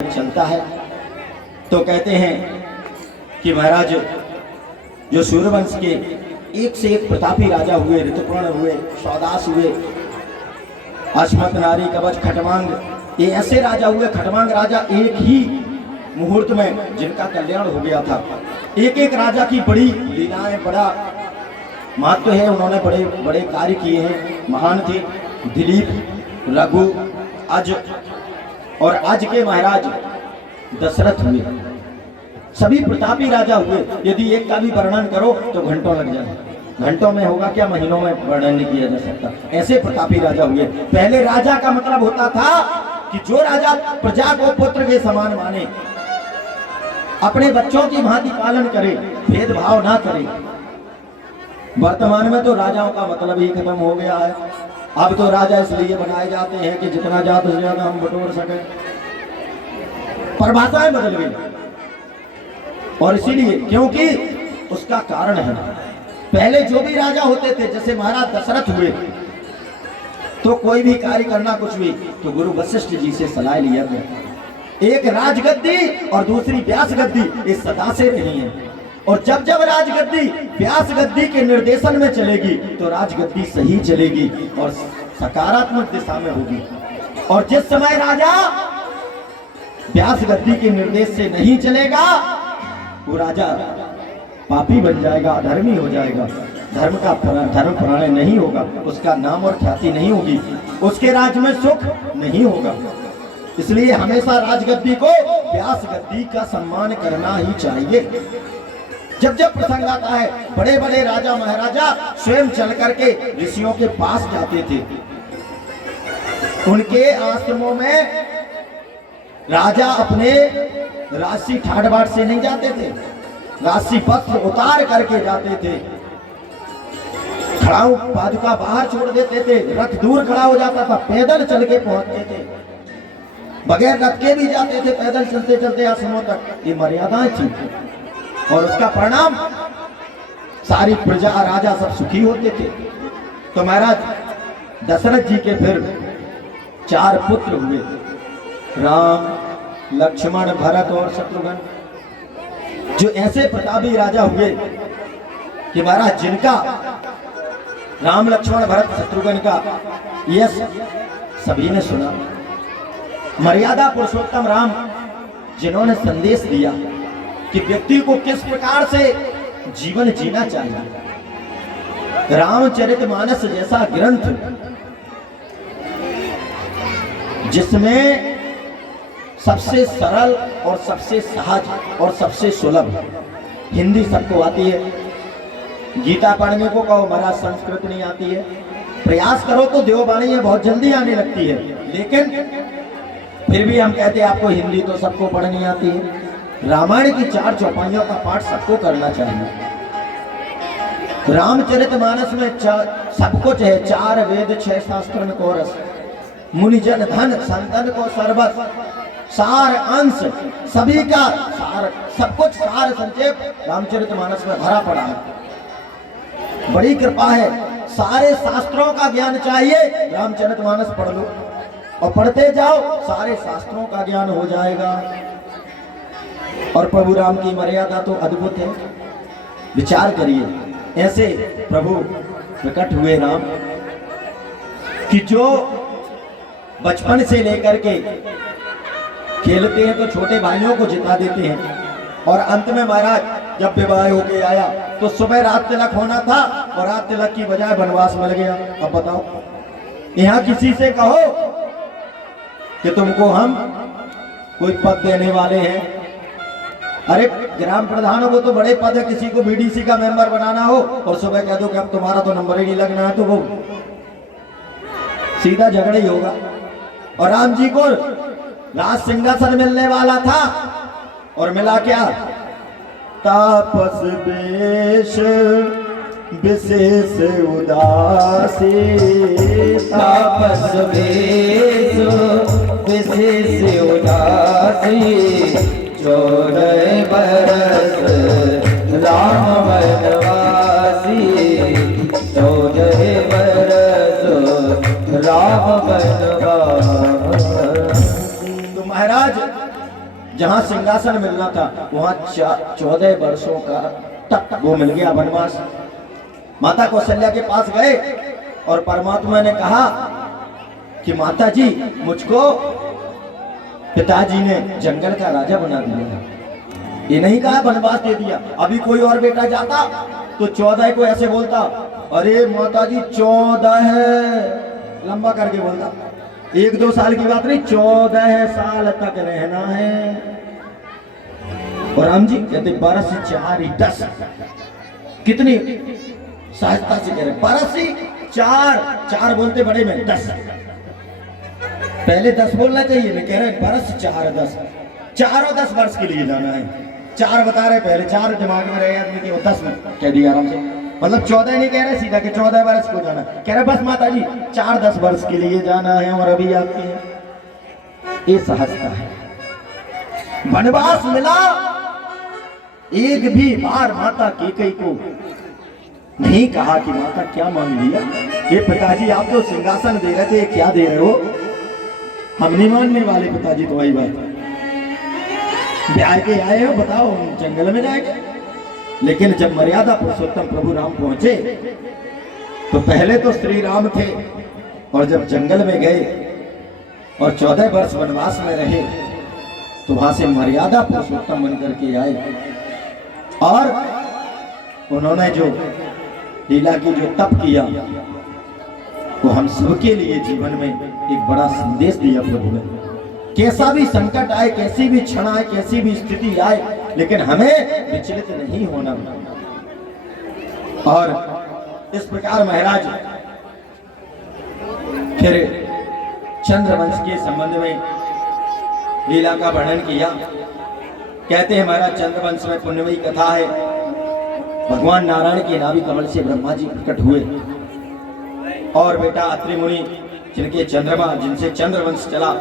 चलता है तो कहते हैं कि महाराज जो सूर्यवंश के एक से एक प्रतापी राजा हुए, ऋतुपर्ण हुए, सौदास हुए, अश्मत, नारी, कवच, खटवांग, ये ऐसे राजा हुए। खटवांग राजा एक ही मुहूर्त में जिनका कल्याण हो गया था। एक एक राजा की बड़ी लीलाएं, बड़ा महत्व है, उन्होंने बड़े बड़े कार्य किए हैं, महान थे। दिलीप, रघु, अज और आज के महाराज दशरथ हुए, सभी प्रतापी राजा हुए। यदि एक का भी वर्णन करो तो घंटों लग जाए, घंटों में होगा क्या, महीनों में वर्णन नहीं किया जा सकता। ऐसे प्रतापी राजा हुए। पहले राजा का मतलब होता था कि जो राजा प्रजा को पुत्र के समान माने, अपने बच्चों की भांति पालन करे, भेदभाव ना करे। वर्तमान में तो राजाओं का मतलब ही खत्म हो गया है। अब तो राजा इसलिए बनाए जाते हैं कि जितना ज्यादा से ज्यादा हम बटोर सकें। परिभाषाएं बदल गई, और इसीलिए क्योंकि उसका कारण है, पहले जो भी राजा होते थे, जैसे महाराज दशरथ हुए, तो कोई भी कार्य करना कुछ भी तो गुरु वशिष्ठ जी से सलाह लिया गया। एक राजगद्दी और दूसरी व्यास गद्दी, ये सदा से रही है। और जब जब राजगद्दी व्यास गद्दी के निर्देशन में चलेगी तो राजगद्दी सही चलेगी और सकारात्मक दिशा में होगी। और जिस समय राजा व्यास गद्दी के निर्देश से नहीं चलेगा, वो राजा पापी बन जाएगा, अधर्मी हो जाएगा, धर्म प्राण नहीं होगा, उसका नाम और ख्याति नहीं होगी, उसके राज्य में सुख नहीं होगा। इसलिए हमेशा राजगद्दी को व्यास गद्दी का सम्मान करना ही चाहिए। जब जब प्रसंग आता है, बड़े बड़े राजा महाराजा स्वयं चल करके ऋषियों के पास जाते थे। उनके आश्रमों में राजा अपने राशि ठाट बाट से नहीं जाते थे, राशि पत्र उतार करके जाते थे। खड़ाऊ पादुका बाहर छोड़ देते थे, रथ दूर खड़ा हो जाता था, पैदल चल के पहुंचते थे, बगैर रथ के भी जाते थे, पैदल चलते चलते आश्रमों तक। ये मर्यादाएं थी और उसका परिणाम सारी प्रजा, राजा सब सुखी होते थे। तो महाराज दशरथ जी के फिर 4 पुत्र हुए, राम, लक्ष्मण, भरत और शत्रुघ्न, जो ऐसे प्रतापी राजा हुए कि महाराज जिनका राम, लक्ष्मण, भरत, शत्रुघ्न का यश सभी ने सुना। मर्यादा पुरुषोत्तम राम, जिन्होंने संदेश दिया कि व्यक्ति को किस प्रकार से जीवन जीना चाहिए। रामचरितमानस जैसा ग्रंथ जिसमें सबसे सरल और सबसे सहज और सबसे सुलभ, हिंदी सबको आती है, गीता पढ़ने को कहो महाराज संस्कृत नहीं आती है, प्रयास करो तो देववाणी है बहुत जल्दी आने लगती है, लेकिन फिर भी हम कहते हैं आपको हिंदी तो सबको पढ़नी आती है। रामायण की 4 चौपाइयों का पाठ सबको करना चाहिए। रामचरितमानस में सब कुछ है, 4 वेद 6 शास्त्र को रस, मुनिजन धन संतन को सर्वस, सार अंश सभी का सार, सब कुछ सार संक्षेप रामचरितमानस में भरा पड़ा है। बड़ी कृपा है, सारे शास्त्रों का ज्ञान चाहिए, रामचरितमानस पढ़ लो और पढ़ते जाओ, सारे शास्त्रों का ज्ञान हो जाएगा। और प्रभु राम की मर्यादा तो अद्भुत है। विचार करिए, ऐसे प्रभु प्रकट हुए राम कि जो बचपन से लेकर के खेलते हैं तो छोटे भाइयों को जिता देते हैं, और अंत में महाराज जब विवाह होके आया तो सुबह रात तिलक होना था और रात तिलक की बजाय वनवास मिल गया। अब बताओ, यहाँ किसी से कहो कि तुमको हम कोई पद देने वाले हैं, अरे ग्राम प्रधानों को तो बड़े पद है, किसी को बीडीसी का मेंबर बनाना हो और सुबह कह दो कि अब तुम्हारा तो नंबर ही नहीं लगना है, तो वो सीधा झगड़ा ही होगा। और राम जी को राज सिंहासन मिलने वाला था और मिला क्या, तापस वेश विशेष उदासी, तापस वेश विशेष उदासी, 14 बरस राम वनवासी, 14 बरस राम वनवासी। तो महाराज जहां सिंहासन मिलना था वहां 14 वर्षों का तक वो मिल गया वनवास। माता कौशल्या के पास गए और परमात्मा ने कहा कि माता जी, मुझको पिताजी ने जंगल का राजा बना दिया। ये नहीं कहा वनवास दे दिया। अभी कोई और बेटा जाता तो 14 को ऐसे बोलता, अरे माता जी 14 है, लंबा करके बोलता। 1-2 साल की बात नहीं, 14 साल तक रहना है। और राम जी कहते 12 से 4 ही 10। कितनी सहजता से कह रहे, 12 से 4 बोलते बड़े में 10। पहले 10 बोलना चाहिए, मैं कह रहे 12 से 4 10। 4 और 10 वर्ष के लिए जाना है। 4 बता रहे पहले, 4 दिमाग में रहे आदमी की, 10 में कह दिया आराम से। मतलब 14 नहीं कह रहे सीधा कि 14 वर्ष को जाना, कह रहे बस माता जी 4-10 वर्ष के लिए जाना है और अभी आती है। ये सहजता है। वनवास मिला, एक भी बार माता केकई को नहीं कहा कि माता क्या मांग लिया। ये पिताजी आप तो सिंहासन दे रहे थे, क्या दे रहे हो? हम नहीं मानने वाले पिताजी, तो वही बात ब्याह के आए हो, बताओ जंगल में जाएंगे। लेकिन जब मर्यादा पुरुषोत्तम प्रभु राम पहुंचे तो पहले तो श्री राम थे, और जब जंगल में गए और 14 वर्ष वनवास में रहे तो वहां से मर्यादा पुरुषोत्तम बनकर के आए। और उन्होंने जो लीला की, जो तप किया, वो हम सबके लिए जीवन में एक बड़ा संदेश दिया प्रभु ने। कैसा भी संकट आए, कैसी भी क्षण आए, कैसी भी स्थिति आए, लेकिन हमें विचलित नहीं होना। और इस प्रकार महाराज फिर चंद्रवंश के संबंध में लीला का वर्णन किया। कहते हैं महाराज चंद्रवंश में पुण्यमयी कथा है। भगवान नारायण के नाभि कमल से ब्रह्मा जी प्रकट हुए और बेटा अत्रि मुनि जिनके चंद्रमा, जिनसे चंद्रवंश चला,